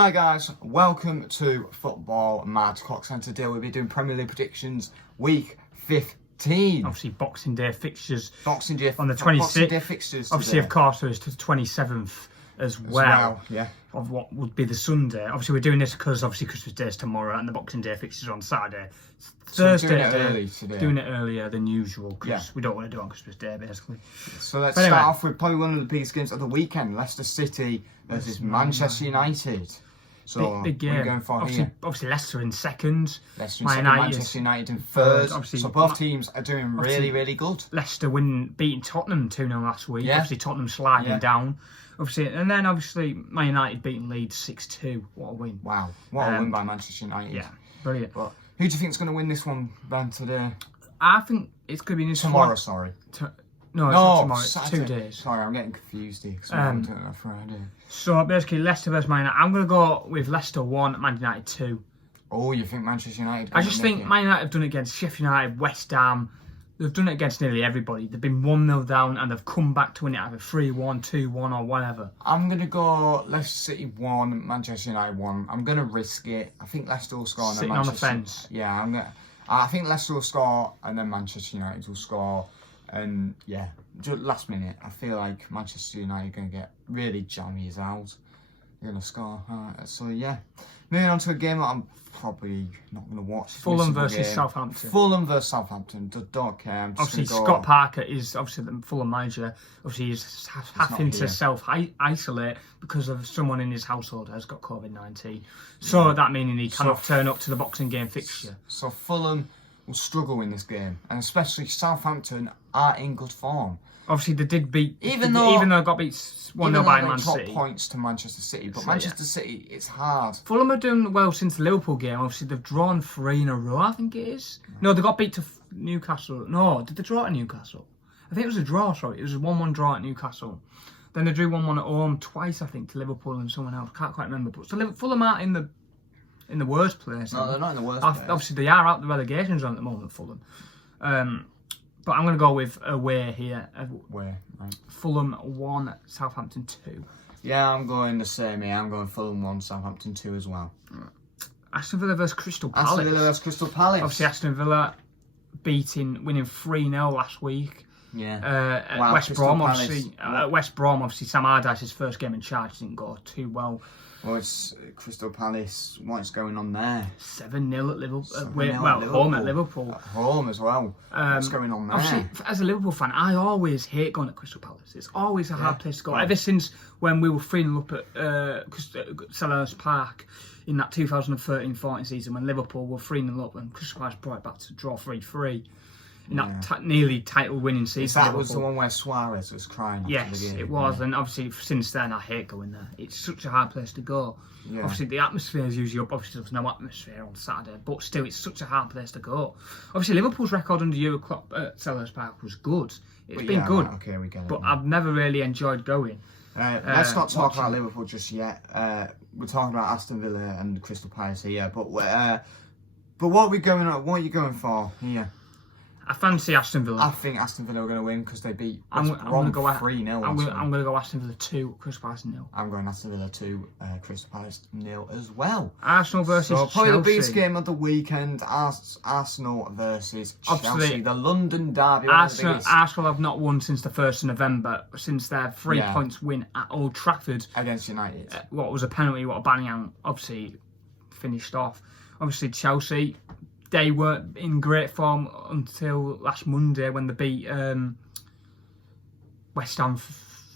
Hi guys, welcome to Football Mad Cox, and today we'll be doing Premier League predictions week 15. Obviously Boxing Day fixtures Boxing Day on the 26th. Boxing Day fixtures obviously today. Of course there is to the 27th as well, yeah. Of what would be the Sunday. Obviously we're doing this because obviously Christmas Day is tomorrow and the Boxing Day fixtures are on Saturday. Thursday doing it early today. Doing it earlier than usual because Yeah. we don't want to do it on Christmas Day basically. So let's Anyway. start off with probably one of the biggest games of the weekend, Leicester City versus Manchester United. So Big game. what are you going for here? Obviously Leicester in second. Leicester in second, Manchester United in third. Obviously, so both teams are doing really good. Leicester beating Tottenham 2-0 last week. Yeah. Obviously Tottenham sliding Yeah. down. Obviously, and then obviously Man United beating Leeds 6-2. What a win. Wow, what a win by Manchester United. Yeah, brilliant. But who do you think is going to win this one, Ben, today? I think it's going to be in this Tomorrow, one. sorry. No, it's not tomorrow. Saturday. It's 2 days. Sorry, I'm getting confused here because I'm doing it on Friday. So basically, Leicester versus Man United. I'm going to go with Leicester 1, Man United 2. Oh, you think Manchester United? I just think Man United have done it against Sheffield United, West Ham. They've done it against nearly everybody. They've been 1-0 down and they've come back to win it either 3-1, 2-1 or whatever. I'm going to go Leicester City 1, Manchester United 1. I'm going to risk it. I think Leicester will score. Sitting on the fence. Yeah, I think Leicester will score and then Manchester United will score. And yeah, just last minute, I feel like Manchester United are going to get really jammies out. They're going to score. So yeah, moving on to a game that I'm probably not going to watch. Fulham versus Southampton. Fulham versus Southampton. Don't care. I'm just Obviously, gonna go. Scott Parker is obviously the Fulham manager. Obviously, he's having to here. self-isolate because of someone in his household has got COVID-19. So that meaning he cannot turn up to the Boxing game fixture. So Fulham will struggle in this game, and especially Southampton are in good form. Obviously, they did beat, Even though it got beat 1-0 by Man City. Points to Manchester City, but So, Manchester City, it's hard. Fulham are doing well since the Liverpool game. Obviously, they've drawn 3 in a row, I think it is. No, they got beat to Newcastle. No, did they draw at Newcastle? I think it was a draw, sorry. It was a 1-1 draw at Newcastle. Then they drew 1-1 at home twice, I think, to Liverpool and someone else. Can't quite remember. But so Fulham aren't in the worst place. No, they're not in the worst place. Obviously, they are out the relegation zone at the moment, Fulham. But I'm going to go with away here. Where? Right. Fulham 1, Southampton 2. Yeah, I'm going the same here. I'm going Fulham 1, Southampton 2 as well. Aston Villa versus Crystal Palace. Aston Villa versus Crystal Palace. Obviously, Aston Villa winning 3-0 last week. Yeah. At West Crystal Brom, Palace. obviously. At West Brom, obviously, Sam Allardyce's first game in charge didn't go too well. Well, it's Crystal Palace. What's going on there? 7-0 at Liverpool. 7-0 Home at Liverpool. At home as well. What's going on there? Obviously, as a Liverpool fan, I always hate going to Crystal Palace. It's always a hard place to go. Ever since when we were 3-0 up at Selhurst Park in that 2013-14 season when Liverpool were 3-0 up and Crystal Palace brought it back to draw 3-3 in that nearly title-winning season. That was the one where Suarez was crying after Yes, the game. it was, and obviously since then I hate going there. It's such a hard place to go. Yeah. Obviously the atmosphere is usually up. Obviously there's no atmosphere on Saturday, but still it's such a hard place to go. Obviously Liverpool's record under Jurgen Klopp at Selhurst Park was good. It's been good. Right, okay, we get it. But I've never really enjoyed going. Let's not talk about Liverpool just yet. We're talking about Aston Villa and Crystal Palace here. But what are we going on? What are you going for here? I fancy Aston Villa. I think Aston Villa are going to win because they beat I'm West going Brom to go 3-0. I'm going to go Aston Villa 2, Crystal Palace 0. I'm going Aston Villa 2, Crystal Palace 0 as well. Arsenal versus So probably Chelsea. the biggest game of the weekend, Arsenal versus Chelsea, Obviously, the London derby. One of the biggest Arsenal have not won since the 1st of November, since their 3 points win at Old Trafford. against United. What was a penalty, what Aubameyang obviously finished off. Obviously Chelsea, they weren't in great form until last Monday when they beat West Ham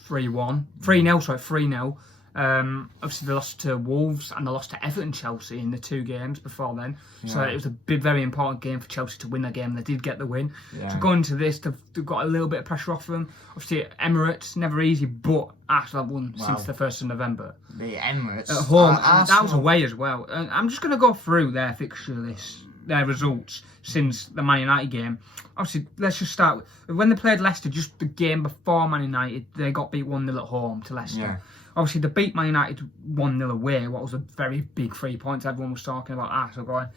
3-1. 3-0. Obviously they lost to Wolves and they lost to Everton Chelsea in the 2 games before then. So it was a very important game for Chelsea to win that game. They did get the win. So going into this, they've got a little bit of pressure off them. Obviously Emirates, never easy, but Arsenal have won since the 1st of November. The Emirates. At home, and that was away as well. And I'm just going to go through their fixture list, their results since the Man United game. Obviously, let's just start with when they played Leicester, just the game before Man United, they got beat 1-0 at home to Leicester. Yeah. Obviously, they beat Man United 1-0 away, what was a very big 3 points. Everyone was talking about Arsenal going,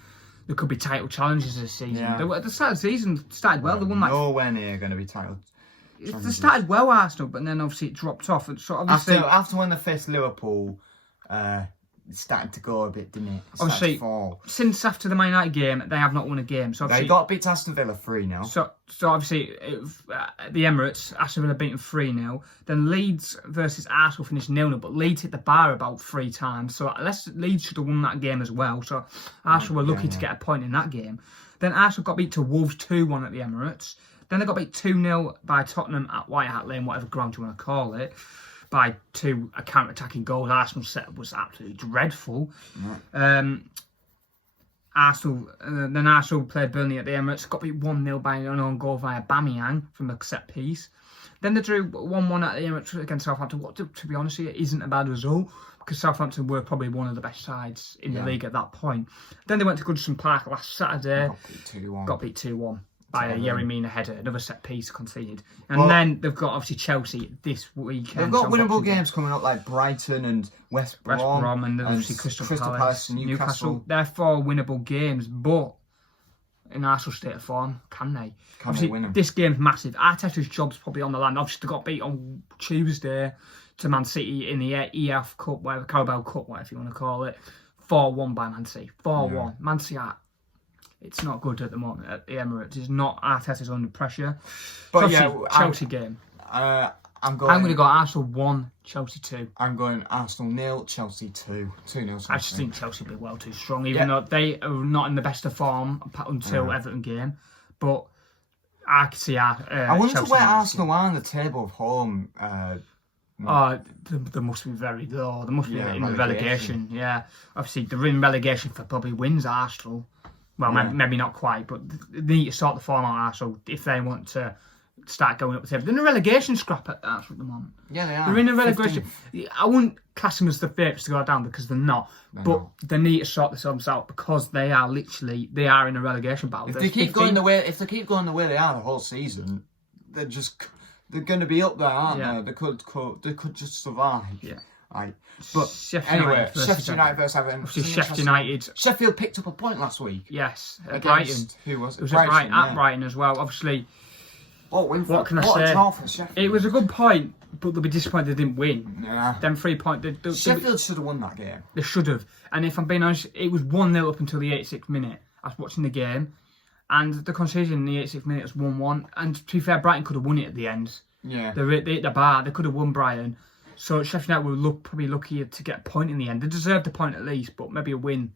there could be title challenges this season. Yeah. The start of the season started well. They won nowhere near going to be title. They started well, Arsenal, but then obviously it dropped off. And so obviously, after when they faced Liverpool, started to go a bit, didn't it? It started Obviously, to fall. since after the Man United game, they have not won a game. So They obviously, got beat Aston Villa 3-0. So obviously, at the Emirates, Aston Villa beaten 3-0. Then Leeds versus Arsenal finished 0-0, but Leeds hit the bar about 3 times. So Leeds should have won that game as well. So Arsenal were lucky to get a point in that game. Then Arsenal got beat to Wolves 2-1 at the Emirates. Then they got beat 2-0 by Tottenham at White Hart Lane, whatever ground you want to call it, by 2 counter-attacking goals. Arsenal's setup was absolutely dreadful. Arsenal played Burnley at the Emirates, got beat 1-0 by an own goal via Bamiyang from a set piece. Then they drew 1-1 at the Emirates against Southampton. What, to be honest with you, isn't a bad result, because Southampton were probably one of the best sides in the league at that point. Then they went to Goodison Park last Saturday, got beat 2-1 by a Yerry Mina header, another set piece conceded. And then they've got obviously Chelsea this weekend. They've got winnable games coming up like Brighton and West Brom and obviously Crystal Palace and Newcastle. They're 4 winnable games, but in Arsenal's state of form, can they? They win them? This game's massive. Arteta's job's probably on the line. Obviously, they got beat on Tuesday to Man City in the EF Cup, whatever, Carabao Cup, whatever you want to call it. 4-1 by Man City. 4-1. Yeah. Man City it's not good at the moment at the Emirates. It's not. Arteta's under pressure. But Chelsea game. I'm going to go Arsenal 1, Chelsea 2. I'm going Arsenal 0, Chelsea 2. 2-0. I just think Chelsea will be well too strong, even though they are not in the best of form until Everton game. But I can see I wonder Chelsea where Arsenal are on the table of home. They must be very low. They must be in the relegation. Yeah, obviously they're in relegation for probably wins Arsenal. Well, maybe not quite, but they need to sort the form out, Arsenal, if they want to start going up the table. They're in a relegation scrap at Arsenal at the moment. Yeah, they are. They're in a relegation. 15th. I wouldn't class them as the favourites to go down because they're not. They need to sort themselves out because they are in a relegation battle. If they keep going the way they are the whole season, they're going to be up there, aren't they? They could just survive. Yeah. Right. But Sheffield United versus Everton. Sheffield picked up a point last week. Yes, at Brighton. Who was it? It was at Brighton as well. Obviously, what can I say? It was a good point, but they'll be disappointed they didn't win. Yeah. Them 3 points. Sheffield should have won that game. They should have. And if I'm being honest, it was 1-0 up until the 86th minute. I was watching the game, and the concession in the 86th minute was 1-1. And to be fair, Brighton could have won it at the end. Yeah. They hit the bar. They could have won Brighton. So Sheffield United were probably lucky to get a point in the end. They deserved a point at least, but maybe a win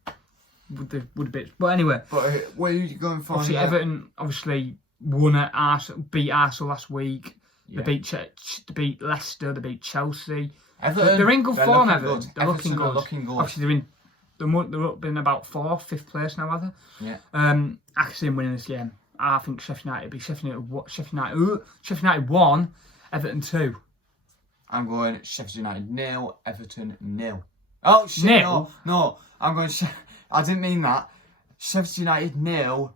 would have been. But anyway. But where are you going for? Obviously, Everton won at Arsenal, beat Arsenal last week. Yeah. They beat Leicester. They beat Chelsea. Everton, they're in good form. Everton. They're looking good. Obviously, they're up in about 4th, 5th place now, are they? Yeah. I can see them winning this game. I think Sheffield United 1, Everton 2. I'm going Sheffield United 0, Everton 0. Oh, shit, no. I'm going... I didn't mean that. Sheffield United 0,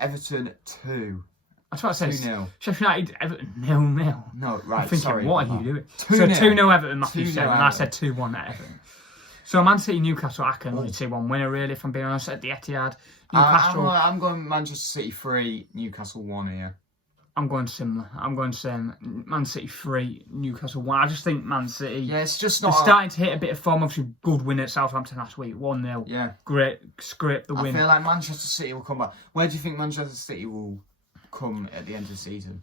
Everton 2. That's what I said. 2-0. Sheffield United, Everton 0-0. No, right, I'm thinking, sorry. What are you doing? 2-0. So 2-0 Everton, Matthew said, and I Everton. said 2-1 at Everton. So Man City, Newcastle, I can only see one winner, really, if I'm being honest, at the Etihad. Newcastle... I'm going Manchester City 3, Newcastle 1 here. I'm going similar. I'm going same. Man City 3, Newcastle 1. I just think Man City... Yeah, it's just not... They're starting to hit a bit of form. Obviously, good win at Southampton last week. 1-0. Yeah. Great. Scrape the win. I feel like Manchester City will come back. Where do you think Manchester City will come at the end of the season?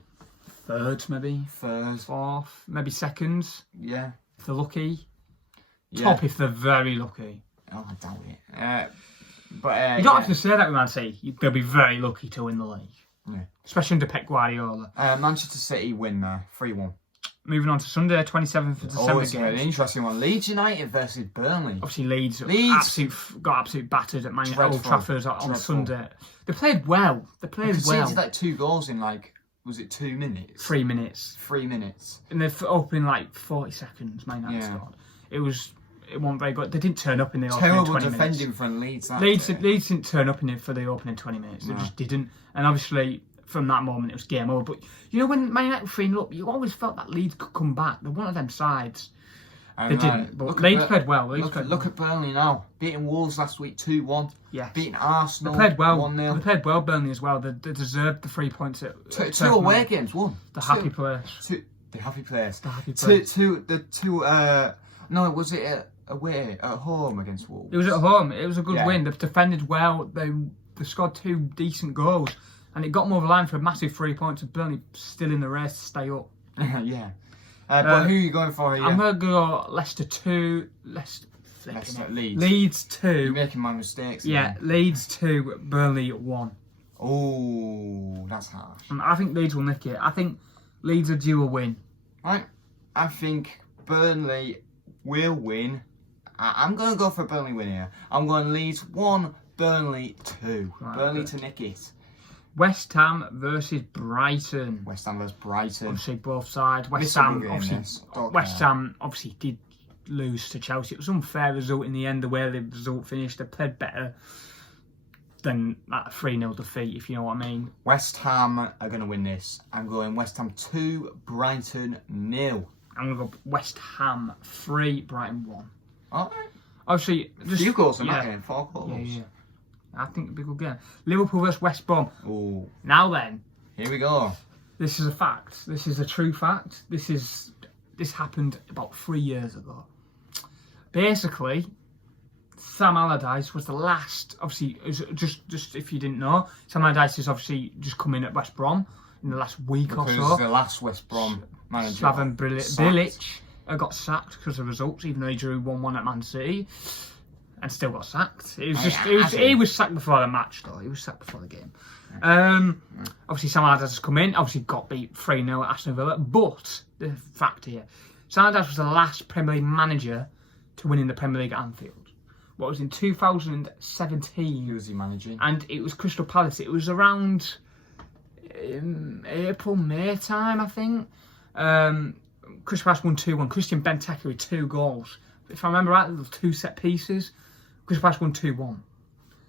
3rd, maybe. 3rd. 4th. Maybe 2nd. Yeah. If they're lucky. Yeah. Top if they're very lucky. Oh, I doubt it. But you don't have to say that with Man City. They'll be very lucky to win the league. Yeah. Especially under Pep Guardiola. Manchester City win there, 3-1. Moving on to Sunday, 27th of December. It's an interesting one. Leeds United versus Burnley. Obviously, Leeds got absolutely battered at Old Trafford on Sunday. They played well. They conceded like 2 goals in was it 2 minutes? 3 minutes. 3 minutes. And they've opened 40 seconds. Man United scored. It wasn't very good. They didn't turn up in the opening 20 minutes. Terrible defending from Leeds. Leeds didn't turn up for the opening 20 minutes. They just didn't. And obviously, from that moment, it was game over. But you know, when Man United were 3-0 up, you always felt that Leeds could come back. They're one of them sides. They didn't. But Leeds played well. Look at Burnley now. Beating Wolves last week 2-1. Yeah. Beating Arsenal. They played well. 1-0. They played well, Burnley as well. They deserved the 3 points. Two away games won. The happy place. The happy place. The happy place. No, was it away at home against Wolves? It was at home. It was a good Yeah. win. They've defended well. They scored 2 decent goals, and it got them over the line for a massive 3 points. And Burnley still in the race to stay up. Yeah. But who are you going for here? I'm gonna go Leicester 2. Leicester Leeds. Leeds 2. You're making my mistakes. Yeah, Leeds 2, Burnley 1. Oh, that's harsh. I think Leeds will nick it. I think Leeds are due a win. Right. I think Burnley will win. I'm going to go for a Burnley win here. I'm going Leeds 1, Burnley 2. Right, Burnley okay. to nick it. West Ham versus Brighton. West Ham versus Brighton. Obviously, both sides. West Missable Ham, game, obviously, this. Don't West care. Ham obviously did lose to Chelsea. It was an unfair result in the end. The way the result finished, they played better than that 3-0 defeat, if you know what I mean. West Ham are going to win this. I'm going West Ham 2, Brighton 0. I'm gonna go West Ham 3, Brighton 1. All right. Obviously, just Few goals in yeah, that game. 4 goals. yeah. I think it'll be a good game. Liverpool versus West Brom. Oh, Now then, here we go. this is a fact. This is a true fact. This happened about 3 years ago. Basically, Sam Allardyce was the last. Obviously, just if you didn't know, Sam Allardyce has obviously just come in at West Brom in the last week or Because so. the last West Brom manager. Slaven sacked. Bilic got sacked because of results, even though he drew 1-1 at Man City, and still got sacked. It was just he was sacked before the match, though. He was sacked before the game. Obviously, Sam Allardyce has come in. Obviously, got beat 3-0 at Aston Villa. But the fact here, Sam Allardyce was the last Premier League manager to win in the Premier League at Anfield. What was in 2017? Who was he managing? And it was Crystal Palace. It was around April, May time, I think. Crystal Palace won 2-1. Christian Benteke with 2 goals. If I remember right, there were 2 set pieces. Crystal Palace won 2-1.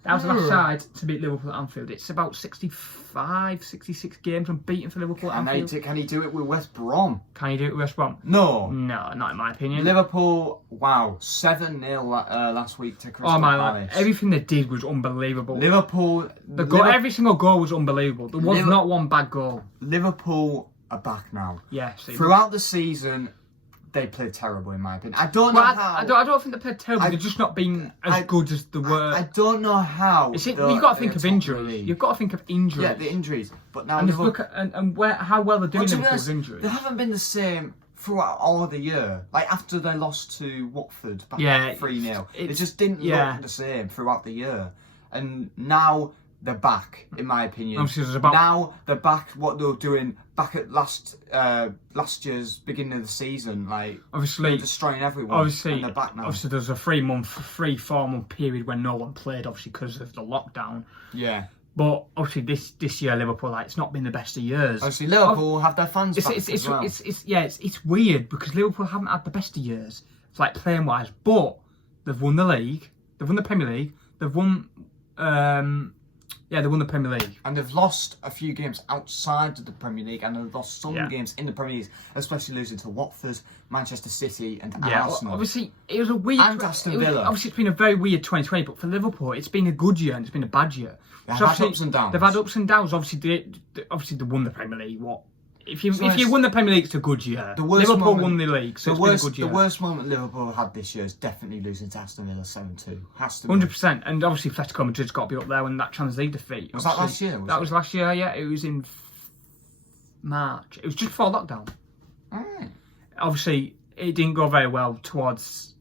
That was the last side to beat Liverpool at Anfield. It's about 65, 66 games unbeaten for Liverpool at Anfield. Can he do it with West Brom? Can you do it with West Brom? No. No, not in my opinion. Liverpool, wow, 7-0 last week to Crystal Oh my Palace. God. Everything they did was unbelievable. Liverpool, Every single goal was unbelievable. There was not one bad goal. Liverpool are back now. Yes. Throughout the season, they played terrible in my opinion. I don't know how. I don't think they played terrible. They've just not been as good as they were. I don't know how. You've got to think of injuries. You've got to think of injuries. Yeah, the injuries. But now And just look at how well they're doing with injuries. They haven't been the same throughout all the year. Like after they lost to Watford back 3-0. It just didn't look the same throughout the year. And now they're back, in my opinion. Now they're back. What they were doing back at last year's beginning of the season, like obviously they're destroying everyone. And they're back now. Obviously, there's a 3-4 month period when no one played, obviously because of the lockdown. Yeah. But obviously, this year Liverpool, it's not been the best of years. Obviously, Liverpool have their fans back as well. It's weird because Liverpool haven't had the best of years, like playing wise. But they've won the league, they've won the Premier League, they've won. They won the Premier League. And they've lost a few games outside of the Premier League, and they've lost some games in the Premier League, especially losing to Watford, Manchester City, and Arsenal. Obviously, it was a weird. And Aston Villa. Obviously, it's been a very weird 2020, but for Liverpool, it's been a good year and it's been a bad year. They've had ups and downs. They've had ups and downs. Obviously, they won the Premier League. If you won the Premier League, it's a good year. Liverpool won the league, so it's been a good year. The worst moment Liverpool had this year is definitely losing to Aston Villa 7-2. Has to be. 100%. And obviously, Atletico Madrid's got to be up there when that Champions League defeat. Was that last year? That was last year, yeah. It was in March. It was just before lockdown. Alright. Obviously, it didn't go very well towards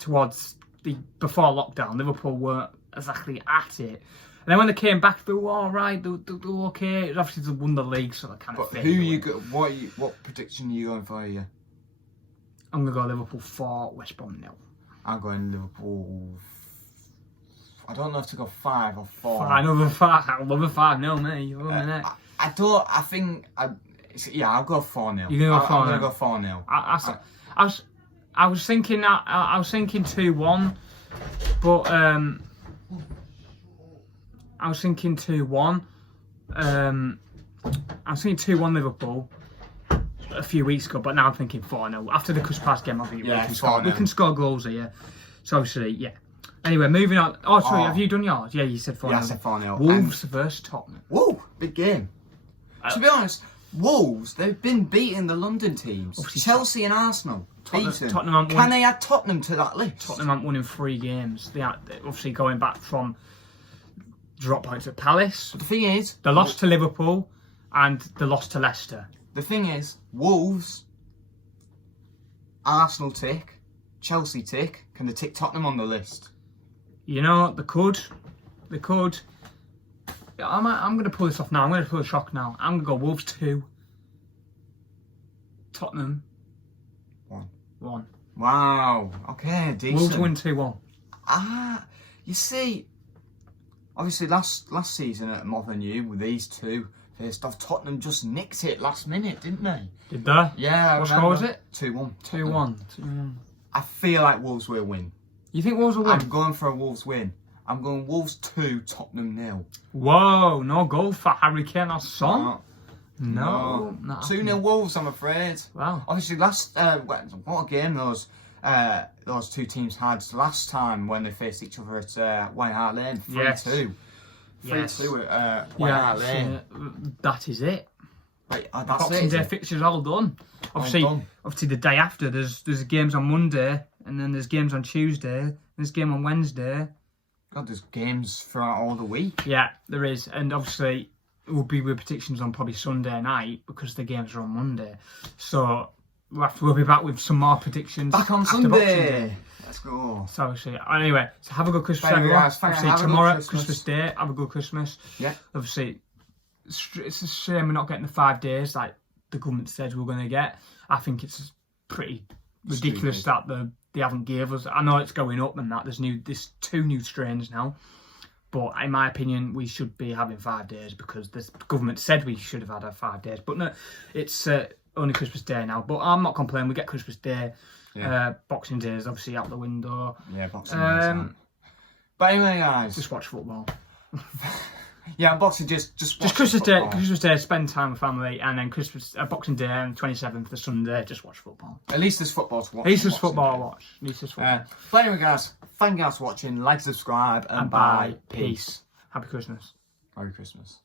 the before lockdown. Liverpool weren't exactly at it. And then when they came back, they were all right. They were okay. Obviously, they won the league, so they kind of. But who you got? What prediction are you going for here? I'm gonna go Liverpool 4, West Brom 0. I'm going Liverpool. I don't know if to go 5 or 4. Another 5. No, mate. You're on the I don't. I think. I'll go 4-0. You're gonna go 4-0. I'm gonna go 4-0. I was thinking 2-1, but I was thinking 2-1. I was thinking 2-1 Liverpool a few weeks ago, but now I'm thinking 4-0. After the Crystal Palace game, I think we can score goals here. So obviously, yeah. Anyway, moving on. Oh, sorry, have you done yours? Yeah, you said 4-0. Yeah, I said 4-0. Wolves versus Tottenham. Whoa, big game. To be honest, Wolves, they've been beating the London teams. Obviously, Chelsea and Arsenal. Beaten. Tottenham Can they add Tottenham to that list? Tottenham haven't won in 3 games. They are obviously going back from drop points at Palace. But the thing is, They lost to Liverpool and they lost to Leicester. the thing is, Wolves, Arsenal tick, Chelsea tick. Can they tick Tottenham on the list? You know, they could. They could. Yeah, I'm going to pull this off now. I'm going to pull a shock now. I'm going to go Wolves 2. Tottenham 1. Wow. Okay, decent. Wolves win 2-1. You see, obviously last season at Molineux with these two faced off, Tottenham just nicked it last minute, didn't they? Did they? Yeah. What score was it? 2-1. 2-1. I feel like Wolves will win. You think Wolves will win? I'm going for a Wolves win. I'm going Wolves 2, Tottenham 0. Whoa, no goal for Harry Kane or Son? No. Not 2-0 Wolves, I'm afraid. Wow. Obviously, what a game those two teams had last time when they faced each other at White Hart Lane. 3-2. 3-2 at White Hart Lane. That is it. Right, that's Boxing it. Day fixtures all done. Obviously, the day after there's games on Monday, and then there's games on Tuesday. There's game on Wednesday. God, there's games throughout all the week. Yeah, there is, and obviously we'll be with predictions on probably Sunday night because the games are on Monday. So we'll be back with some more predictions. Back on after Boxing Sunday. Day. Let's go. So anyway, so have a good Christmas, Thank you, everyone. guys. Obviously Have a good tomorrow, Christmas. Christmas Day, have a good Christmas. Yeah. Obviously, it's a shame we're not getting the 5 days like the government said we're going to get. I think it's pretty ridiculous that they haven't gave us. I know it's going up and that there's 2 new strains now, but in my opinion, we should be having 5 days because the government said we should have had our 5 days. But no, it's only Christmas Day now. But I'm not complaining. We get Christmas Day. Yeah. Boxing Day is obviously out the window. Yeah, Boxing Day. But anyway, guys. Just watch football. Yeah, Boxing just watch Christmas Day. football. Christmas Day, spend time with family, and then Boxing Day and 27th for Sunday, just watch football. At least there's football to watch. At least there's Boxing football Day. to watch. At least there's football. But anyway, guys, thank you guys for watching. Like, subscribe, and And bye. bye. Peace. Happy Christmas. Merry Christmas.